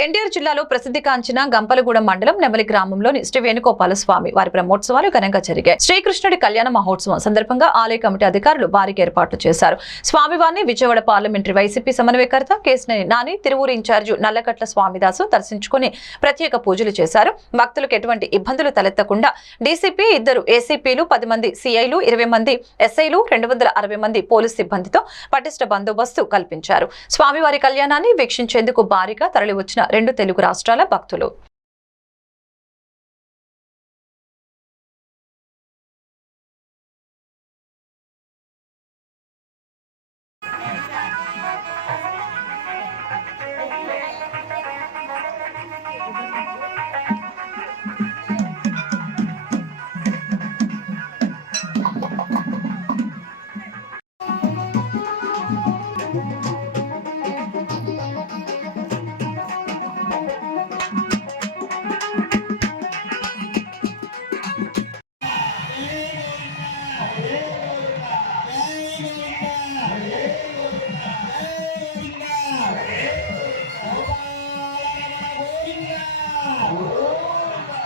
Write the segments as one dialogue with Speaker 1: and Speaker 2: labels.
Speaker 1: ఎన్టీఆర్ జిల్లాలో ప్రసిద్ధిగాంచిన గంపలగూడెం మండలం నెమలి గ్రామంలోని శ్రీ వేణుగోపాల స్వామి వారి బ్రహ్మోత్సవాలు ఘనంగా జరిగాయి. శ్రీకృష్ణుడి కళ్యాణ మహోత్సవం సందర్భంగా ఆలయ కమిటీ అధికారులు భారీగా ఏర్పాట్లు చేశారు. స్వామివారిని విజయవాడ పార్లమెంటరీ వైసీపీ సమన్వయకర్త కేసినేని నాని తిరువూరు ఇన్ఛార్జి నల్లకట్ల స్వామిదాసు దర్శించుకుని ప్రత్యేక పూజలు చేశారు. భక్తులకు ఎటువంటి ఇబ్బందులు తలెత్తకుండా డీసీపీ ఇద్దరు ఏసీపీలు పది మంది సిఐలు ఇరవై మంది ఎస్ఐలు రెండు వందల అరవై మంది పోలీస్ సిబ్బందితో పటిష్ట బందోబస్తు కల్పించారు. స్వామివారి కళ్యాణాన్ని వీక్షించేందుకు భారీగా తరలివచ్చిన రెండు తెలుగు రాష్ట్రాల భక్తులు.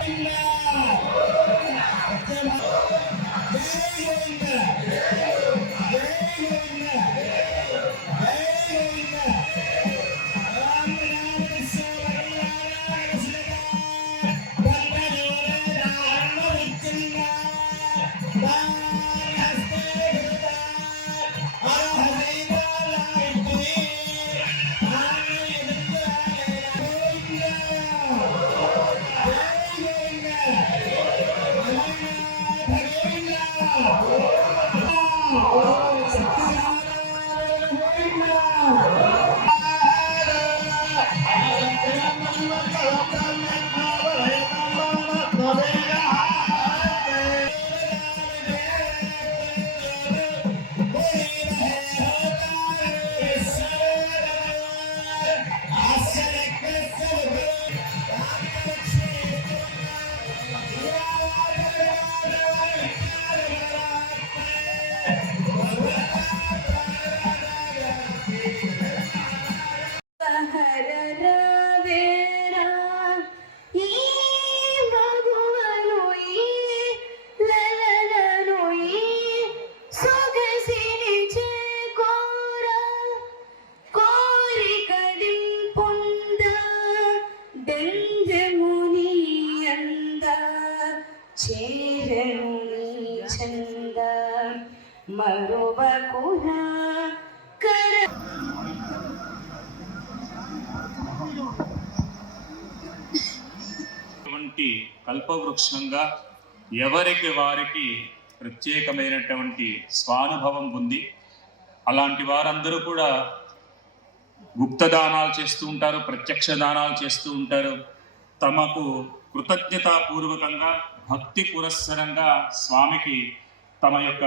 Speaker 2: Bailar. Hallelujah! మరువకున? కర
Speaker 3: కల్పవృక్షంగా ఎవరికి వారికి ప్రత్యేకమైనటువంటి స్వానుభవం ఉంది? అలాంటి వారందరూ కూడా గుప్త దానాలు చేస్తూ ఉంటారు ప్రత్యక్ష దానాలు చేస్తూ ఉంటారు. తమకు కృతజ్ఞతాపూర్వకంగా భక్తి పురస్సరంగా స్వామికి తమ యొక్క